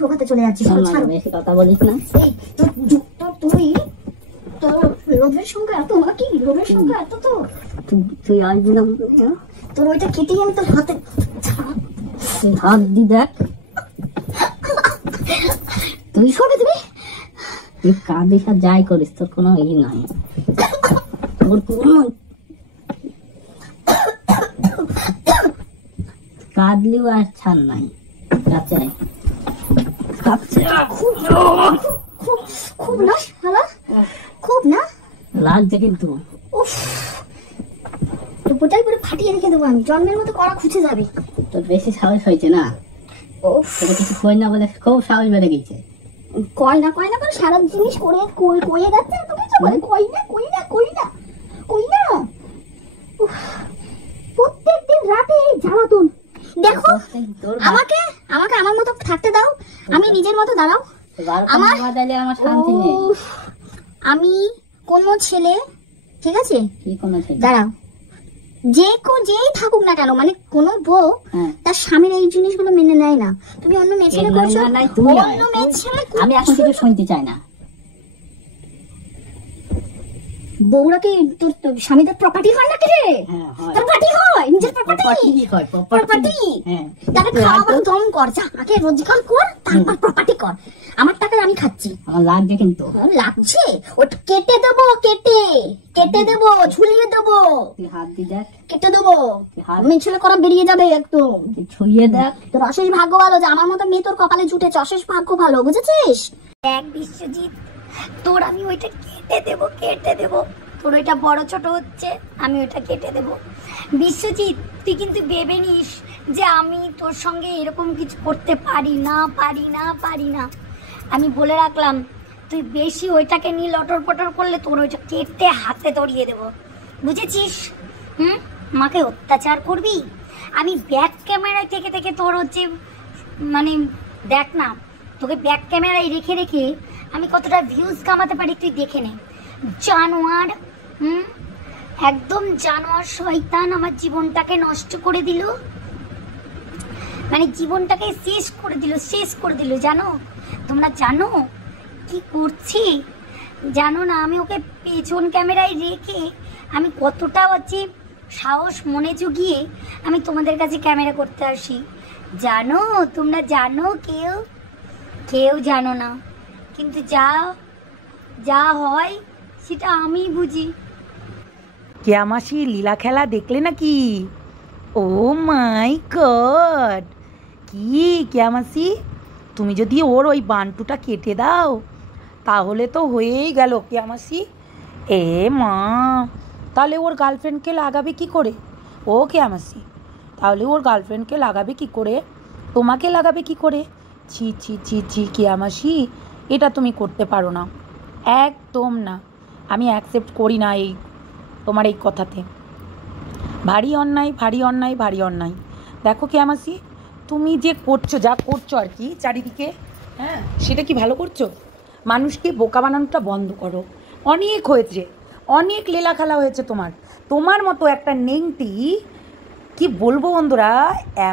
শোকাতে চলে যাচ্ছিস। বেশি কথা বলিস না। এই তুই তোর লোভের সংখ্যা এত, কি লোভের সংখ্যা এত তোর? তুই আসবি না, তোর ওইটা কেটেই আমি তোর হাতে হাত দি দেখ। তুই সরে দিবি? তুই কাঁদিস আর যাই করিস, তোর কোনো ই নাই, তোর কোনো কাঁদলেও আর ছাড় নাই। কাছে খুব না শালা, খুব না লাগছে কিন্তু। বোটাই করে ফাটিয়ে রেখে দেবো আমি, জন্মের মতো কড়া খুঁজে যাবে। তোর বেশি সাহস হয়েছে না? তোকে কিছু কই না বলে খুব সাহস বেড়ে গেছে। কয় না করে সারা জিনিস করে কইয়ে যাচ্ছে, তো কিছু বলে কই না প্রত্যেকদিন রাতে এই জ্বালাতন। দেখো আমাকে আমার মতো থাকতে দাও, আমি নিজের মতো দাঁড়াও। আমার শান্তি নেই। আমি কোন ছেলে, ঠিক আছে কি কোনো ছেলে? দাঁড়াও, যেই থাকুক না কেন, মানে কোনো বউ তার স্বামীর এই জিনিসগুলো মেনে নেয় না। তুমি অন্য মেয়ে ছেলে করছো, অন্য মেয়ে ছেলে। আমি এখন কিছু শুনতে চাই না। বউরা কি তোর স্বামীদের প্রপার্টি হয় নাকি রে? প্রপার্টি হয়, নিজের প্রপার্টি। তাকে খাওয়া কম কর, যা আগে রোজগার কর, তারপর প্রপার্টি কর। আমার টাকায় আমি খাচ্ছি। আমার লাগছে কিন্তু। লাগছে? ওটা কেটে দেবো, কেটে দেবো, ঝুলিয়ে দেবো। তুই হাত দি দেখ। কেটে দেবো, মেয়ে ছেলে করা বেরিয়ে যাবে একদম। ছুঁয়ে দেখ। তোর অশেষ ভাগ্য ভালো যে আমার মতো মেয়ে তোর কপালে জুটেছে, অশেষ ভাগ্য ভালো, বুঝেছিস? এক বিশ্বজিৎ, তোর আমি ওইটা কেটে দেবো। তোর ওইটা বড় ছোট হচ্ছে, আমি ওইটা কেটে দেবো। বিশ্বজিৎ, তুই কিন্তু ভেবে নিস যে আমি তোর সঙ্গে এরকম কিছু করতে পারি না। আমি বলে রাখলাম, তুই বেশি ওইটাকে নিয়ে লটর পটর করলে তোর ওইটা কেটে হাতে ধরিয়ে দেবো, বুঝেছিস? আমাকে অত্যাচার করবি? আমি ব্যাক ক্যামেরায় থেকে তোর হচ্ছে, মানে দেখ না, তোকে ব্যাক ক্যামেরায় রেখে আমি কতটা ভিউজ কামাতে পারি তুই দেখে নে। জানোয়ার, একদম জানোয়ার শয়তান, আমার জীবনটাকে নষ্ট করে দিল, মানে জীবনটাকে শেষ করে দিল। জানো, তোমরা জানো কি করছি? জানো না আমি ওকে পেছন ক্যামেরায় রেখে আমি কতটা হচ্ছে সাহস মনে জুগিয়ে আমি তোমাদের কাছে ক্যামেরা করতে আসি, জানো? তোমরা জানো? কেউ জানো না, কিন্তু যা হয় সেটা আমি বুঝি। কেয়া মাসি লীলা খেলা দেখলে নাকি? ও মাই গড! কি কেয়া মাসি, তুমি যদি ওর ওই বান্টুটা কেটে দাও তাহলে তো হয়েই গেল কেয়া মাসি। এ মা, তাহলে ওর গার্লফ্রেন্ডকে লাগাবে কি করে? ও কেয়া মাসি, তাহলে ওর গার্লফ্রেন্ডকে লাগাবে কি করে? তোমাকে লাগাবে কি করে? ছি কেয়া মাসি, এটা তুমি করতে পারো না, একদম না। আমি অ্যাকসেপ্ট করি না এই তোমার এই কথাতে। ভারী অন্যায়। দেখো কেয়া মাসি, তুমি যে করছো, যা করছো আর কি চারিদিকে, সেটা কি ভালো করছো? মানুষকে বোকা বানানোটা বন্ধ করো। অনেক হয়েছে, অনেক লীলা খেলা হয়েছে তোমার মতো একটা নেংটি, কি বলবো বন্ধুরা,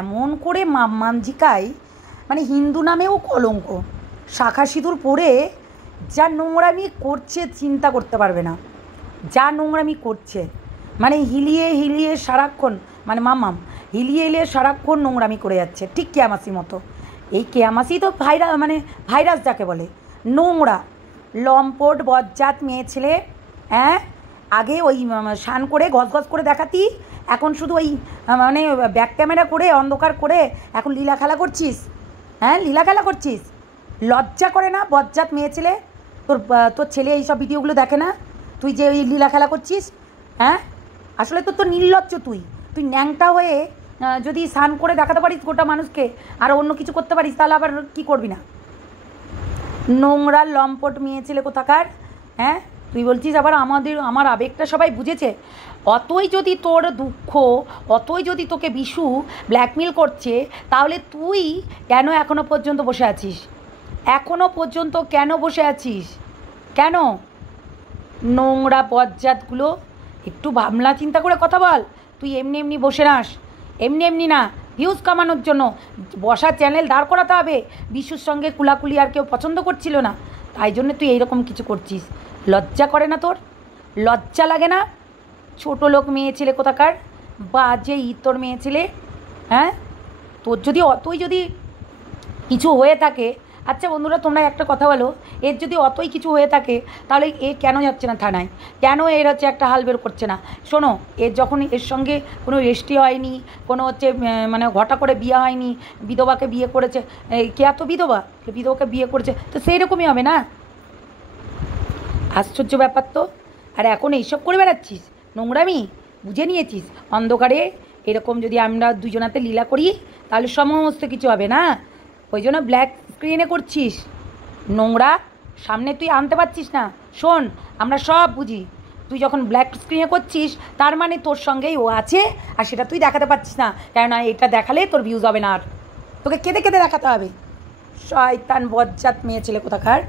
এমন করে মামজিকায়, মানে হিন্দু নামেও কলঙ্ক, শাখা সিঁদুর পরে যা নোংরামি করছে চিন্তা করতে পারবে না। যা নোংরামি করছে, মানে হিলিয়ে সারাক্ষণ, মানে মামাম হিলিয়ে সারাক্ষণ নোংরামি করে যাচ্ছে, ঠিক কেয়ামাসির মতো। এই কেয়ামাসি তো ভাইরাস যাকে বলে, নোংরা লম্পট বজ্জাত মেয়ে ছেলে। আগে ওই স্নান করে গজ করে দেখাতি, এখন শুধু ওই মানে ব্যাক ক্যামেরা করে অন্ধকার করে এখন লীলা খেলা করছিস। লজ্জা করে না? বজ্জাত মেয়ে ছেলে, তোর ছেলে এইসব ভিডিওগুলো দেখে না? তুই যে ওই লীলা খেলা করছিস, আসলে তো নির্লজ্জ। তুই ন্যাংটা হয়ে যদি স্নান করে দেখাতে পারিস গোটা মানুষকে আর অন্য কিছু করতে পারিস, তাহলে আবার কি করবি না? নোংরা লম্পট মেয়ে ছেলে কোথাকার। তুই বলছিস আবার আমার আবেগটা সবাই বুঝেছে। অতই যদি তোর দুঃখ, অতই যদি তোকে বিশু ব্ল্যাকমেল করছে, তাহলে তুই কেন এখনো পর্যন্ত বসে আছিস? কেন? নোংরা বজ্জাতগুলো, একটু ভাবনা চিন্তা করে কথা বল। তুই এমনি বসে নাস, এমনি না, ভিউজ কামানোর জন্য বসা চ্যানেল দাঁড় করাতে হবে। বিশুর সঙ্গে কুলাকুলি আর কেউ পছন্দ করছিল না, তাই জন্য তুই এইরকম কিছু করছিস। লজ্জা করে না তোর? লজ্জা লাগে না? ছোটো লোক মেয়ে ছেলে কোথাকার, বাজে তোর মেয়ে ছেলে। হ্যাঁ, তোর যদি অতই যদি কিছু হয়ে থাকে, আচ্ছা বন্ধুরা তোমরা একটা কথা বলো, এর যদি অতই কিছু হয়ে থাকে তাহলে এ কেন যাচ্ছে না থানায়? কেন এর হচ্ছে একটা হাল বের করছে না? শোনো, এর যখন এর সঙ্গে কোনো রেস্টি হয়নি, কোনো হচ্ছে মানে ঘটা করে বিয়ে হয়নি, বিধবাকে বিয়ে করেছে, কে এত বিধবাকে বিয়ে করেছে, তো সেই রকমই হবে না? আশ্চর্য ব্যাপার তো। আর এখন এইসব করে বেড়াচ্ছিস, নোংরামি বুঝে নিয়েছিস? অন্ধকারে এরকম যদি আমরা দুজনাতে লীলা করি তাহলে সমস্ত কিছু হবে না, ওই জন্য ব্ল্যাক স্ক্রিনে করছিস। নোংরা সামনে তুই আনতে পারছিস না। শোন, আমরা সব বুঝি, তুই যখন ব্ল্যাক স্ক্রিনে করছিস তার মানে তোর সঙ্গেই ও আছে, আর সেটা তুই দেখাতে পারছিস না, কেননা এটা দেখালে তোর ভিউজ হবে না, আর তোকে কেঁদে কেঁদে দেখাতে হবে। শয়তান বজ্জাত মেয়ে ছেলে কোথাকার।